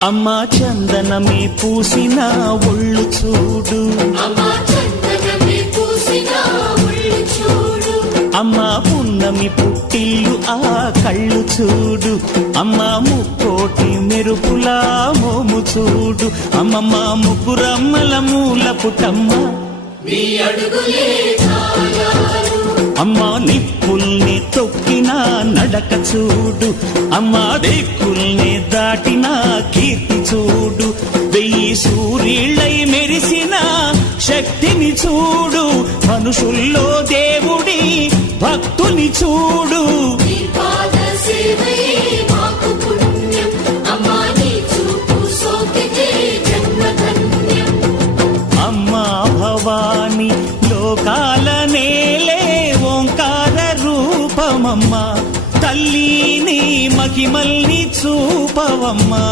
అమ్మా చందనమే పూసిన ఒళ్ళు చూడు, అమ్మా పున్నమి పుట్టిల్లు ఆ కళ్ళు చూడు, అమ్మా ముక్కోటి మెరుపులా మోము చూడు, అమ్మమ్మ ముగ్గురమ్మల మూల పుటమ్మ అమ్మా నిప్పుల్ని తొక్కిన నడక చూడు, అమ్మా దిక్కుల్ని దాటిన కీర్తి చూడు, 1000 సూర్యుళ్ళై మెరిసిన శక్తిని చూడు, మనుషుల్లో దేవుడి భక్తుని చూడు. అమ్మా భవాని లోకాల నేలే ఓంకార రూపమమ్మా, తల్లిని మహిమల్ని చూపవమ్మా.